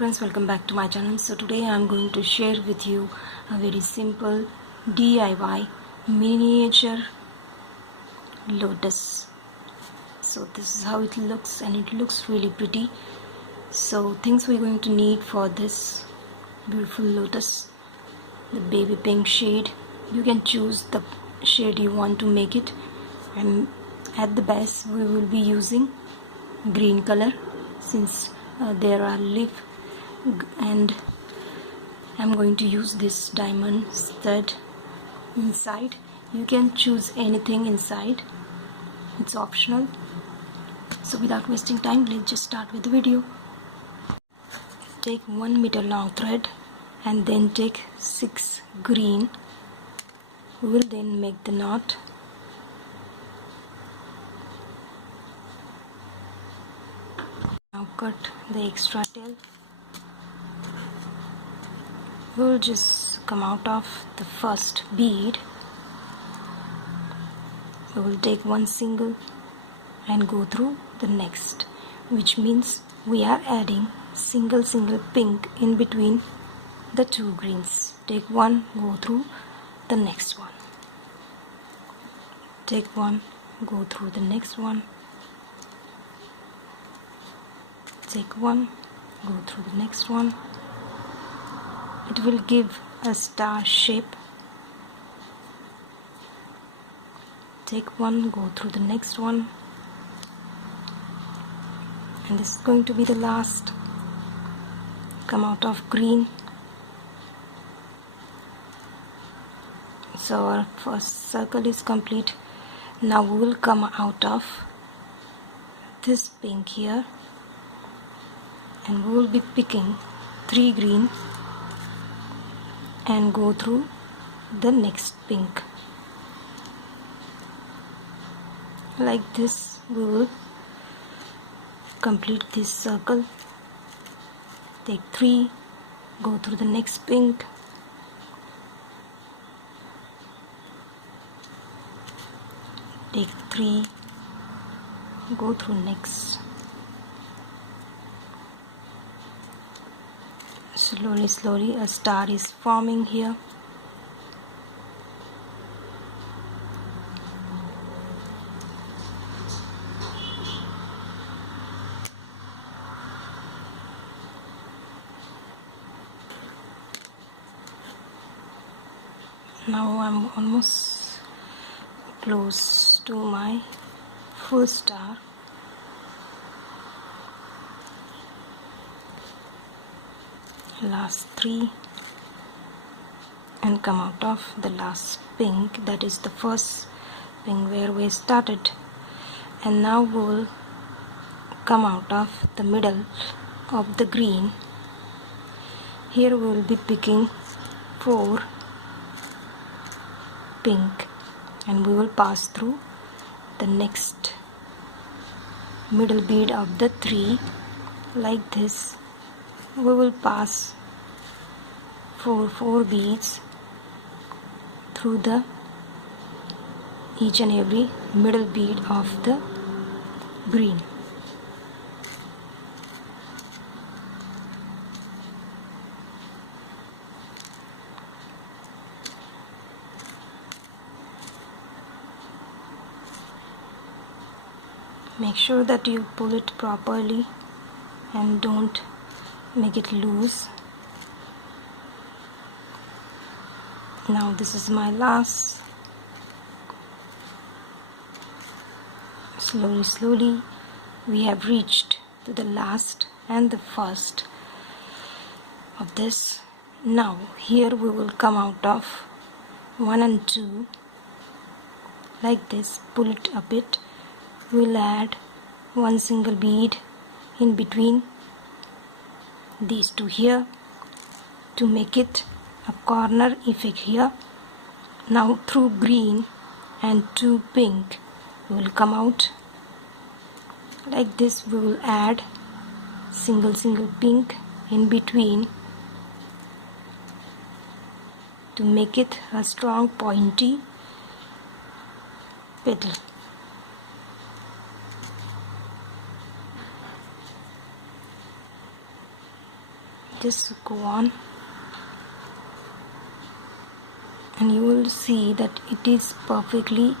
friends, welcome back to my channel. So today I am going to share with you a very simple DIY miniature lotus. So this is how it looks, and it looks really pretty. So things we're going to need for this beautiful lotus: the baby pink shade. You can choose the shade you want to make it, and at the base we will be using green color since there are leaf, and I'm going to use this diamond stud inside. You can choose anything inside, it's optional. So without wasting time, let's just start with the video. Take 1 meter long thread and then take 6 green. We will then make the knot. Now cut the extra tail. We will just come out of the first bead. We will take one single and go through the next, which means we are adding single pink in between the two greens. Take one, go through the next one. Take one, go through the next one. Take one, go through the next one. It will give a star shape. Take one, go through the next one, and this is going to be the last. Come out of green. So our first circle is complete. Now we will come out of this pink here, and we will be picking 3 green and go through the next pink. Like this we will complete this circle. Take 3, go through the next pink, take 3, go through next. Slowly a star is forming here. Now I'm almost close to my full star. Last 3 and come out of the last pink, that is the first pink where we started. And now we will come out of the middle of the green. Here we will be picking 4 pink, and we will pass through the next middle bead of the 3. Like this we will pass 4 beads through the each and every middle bead of the green. Make sure that you pull it properly and don't make it loose. Now this is my last. Slowly we have reached to the last and the first of this. Now here we will come out of 1 and 2 like this. Pull it a bit. We'll add 1 single bead in between these 2 here to make it a corner effect here. Now through green and 2 pink we will come out like this. We will add single pink in between to make it a strong pointy petal. Just go on, and you will see that it is perfectly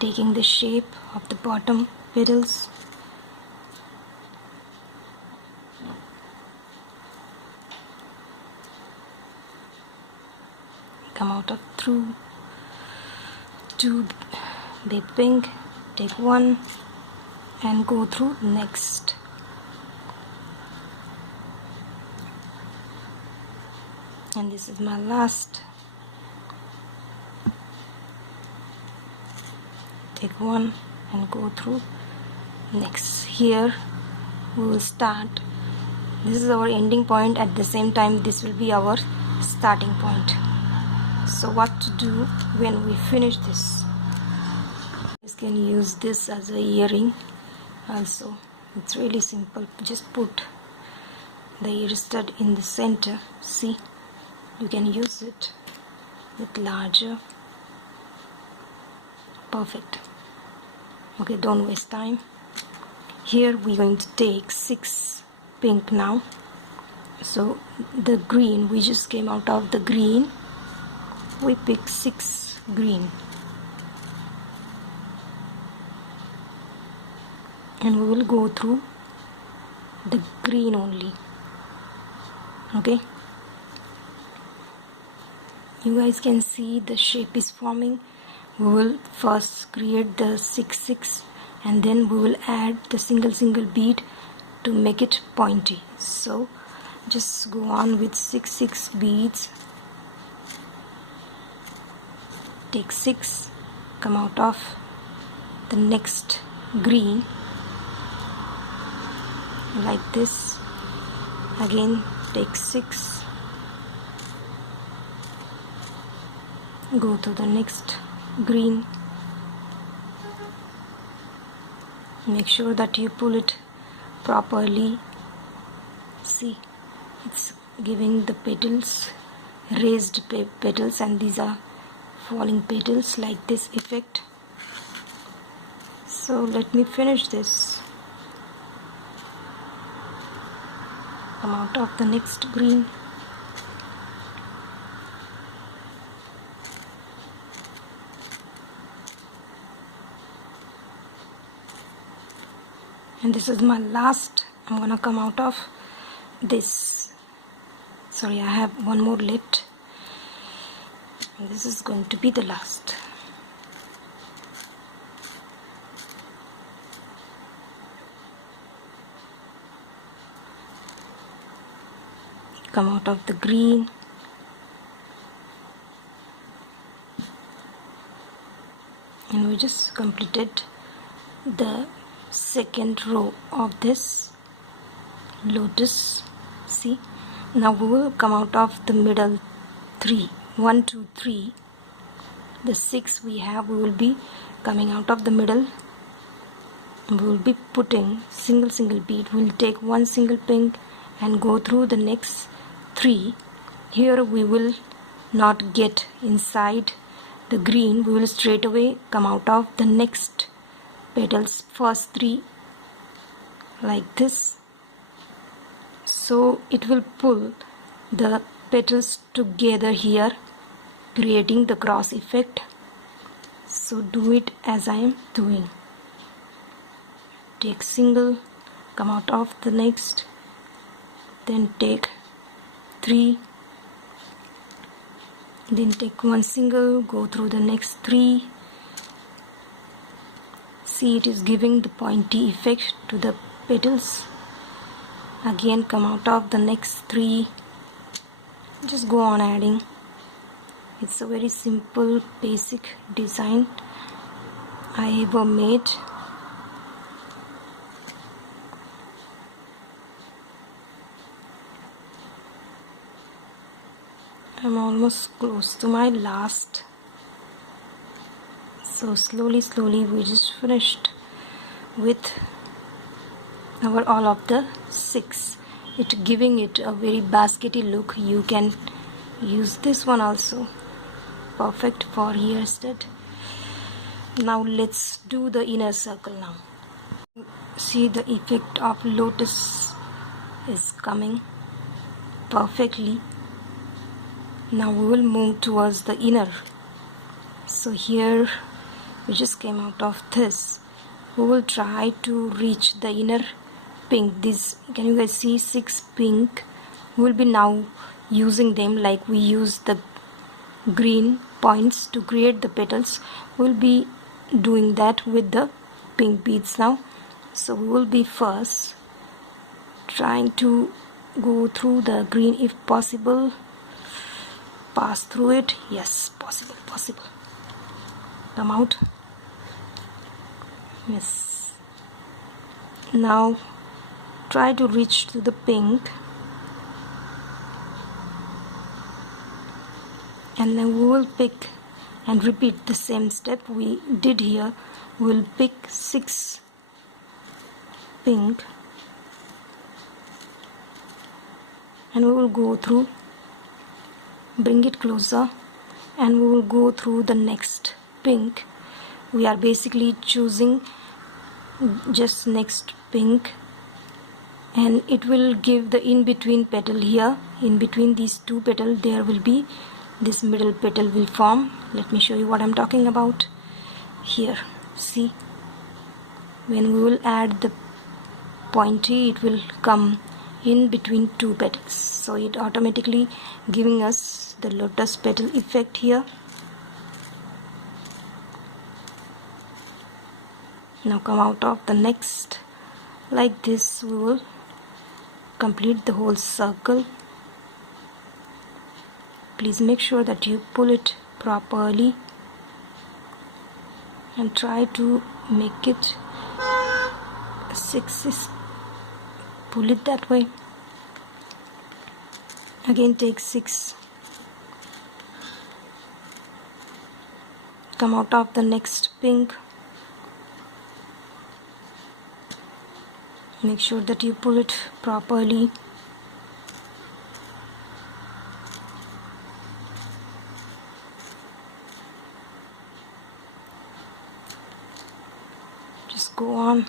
taking the shape of the bottom petals. Come out of through to the pink, take one and go through next. And this is my last. Take one and go through next. Here we will start. This is our ending point. At the same time, this will be our starting point. So what to do when we finish this? You can use this as a earring also. It's really simple. Just put the ear stud in the center. See, you can use it with larger. Perfect. Okay, don't waste time. Here we're going to take 6 pink now. So the green, we just came out of the green. We pick 6 green. And we will go through the green only. Okay, you guys can see the shape is forming. We will first create the 6 and then we will add the single bead to make it pointy. So just go on with 6 beads. Take 6, come out of the next green like this. Again take 6, go to the next green. Make sure that you pull it properly. See, it's giving the petals, raised petals, and these are falling petals like this effect. So let me finish this. Come out of the next green. And this is my last. I'm gonna come out of this. Sorry, I have one more left. And this is going to be the last. Come out of the green. And we just completed the second row of this lotus. See, now we will come out of the middle 3. 1 2 3. The 6 we have, we will be coming out of the middle. We will be putting single bead. We will take 1 single pink and go through the next 3. Here we will not get inside the green. We will straight away come out of the next petals, first 3 like this. So it will pull the petals together here, creating the cross effect. So do it as I am doing. Take single, come out of the next, then take 3, then take 1 single, go through the next 3. See, it is giving the pointy effect to the petals. Again come out of the next 3. Just go on adding. It's a very simple basic design I ever made. I'm almost close to my last. So slowly we just finished with our all of the 6. It giving it a very baskety look. You can use this one also. Perfect for hair stud. Now let's do the inner circle now. See, the effect of lotus is coming. perfectly. Now we will move towards the inner. So here we just came out of this. We will try to reach the inner pink. This, can you guys see, 6 pink? We will be now using them like we use the green points to create the petals. We will be doing that with the pink beads now. So we will be first trying to go through the green if possible. Pass through it. Yes, possible. Come out. Yes. Now try to reach to the pink, and then we will pick and repeat the same step we did here. We will pick 6 pink and we will go through, bring it closer, and we will go through the next pink. We are basically choosing just next pink, and it will give the in-between petal here. In between these 2 petals there will be this middle petal will form. Let me show you what I'm talking about. Here, see, when we will add the pointy, it will come in between 2 petals, so it automatically giving us the lotus petal effect here. Now come out of the next. Like this we will complete the whole circle. Please make sure that you pull it properly and try to make it 6. Pull it that way. Again take 6. Come out of the next pink. Make sure that you pull it properly. Just go on.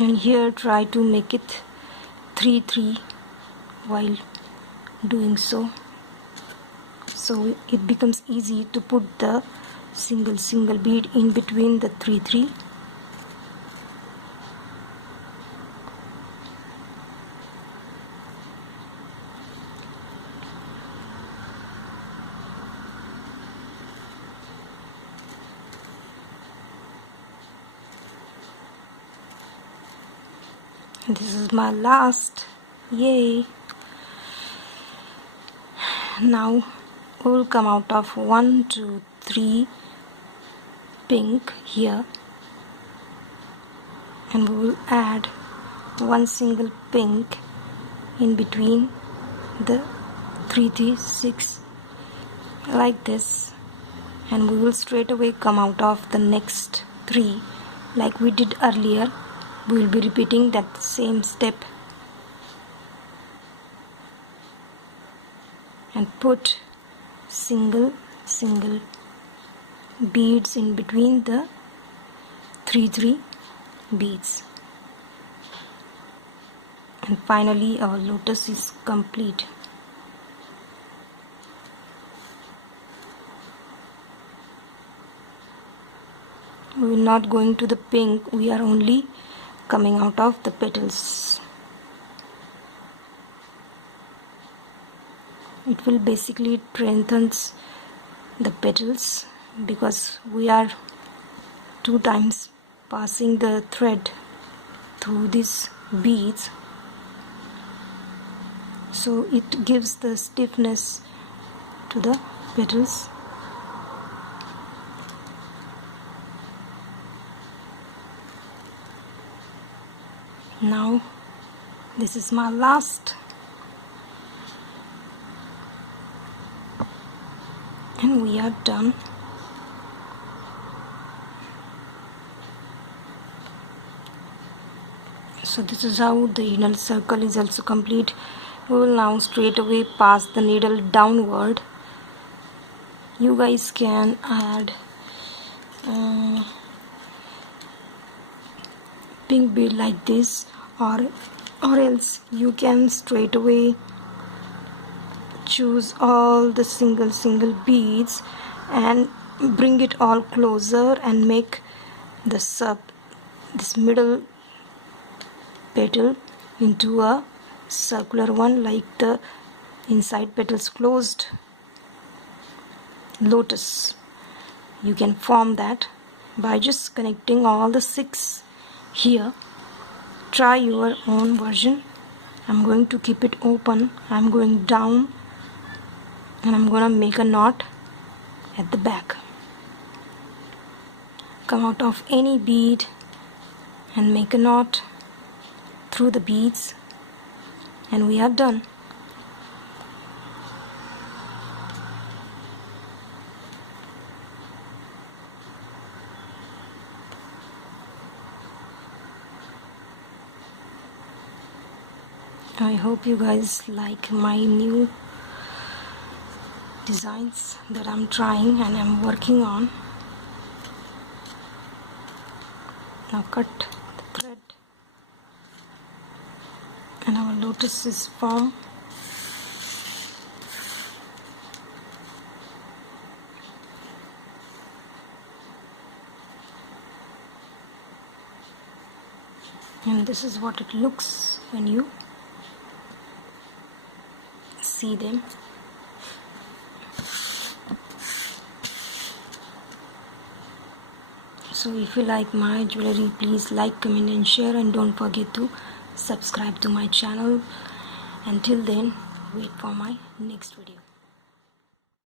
And here try to make it 3-3 while doing so it becomes easy to put the single bead in between the 3-3. This is my last. Yay! Now we will come out of 1, 2, 3 pink here, and we will add 1 single pink in between the 3, 3, 6 like this, and we will straight away come out of the next 3 like we did earlier. We will be repeating that same step and put single beads in between the 3-3 beads, and finally our lotus is complete. We are not going to the pink, we are only coming out of the petals. It will basically strengthens the petals because we are 2 times passing the thread through these beads, so it gives the stiffness to the petals. Now this is my last, and we are done. So this is how the inner circle is also complete. We will now straight away pass the needle downward. You guys can add pink bead like this, or else you can straight away choose all the single beads and bring it all closer and make this middle petal into a circular one, like the inside petals closed lotus. You can form that by just connecting all the 6 here. Try your own version. I'm going to keep it open. I'm going down and I'm gonna make a knot at the back. Come out of any bead and make a knot through the beads, and we are done. I hope you guys like my new designs that I'm trying and I'm working on. Now cut the thread and our lotus is formed. And this is what it looks when you see them. So if you like my jewelry, please like, comment and share, and don't forget to subscribe to my channel. Until then, wait for my next video.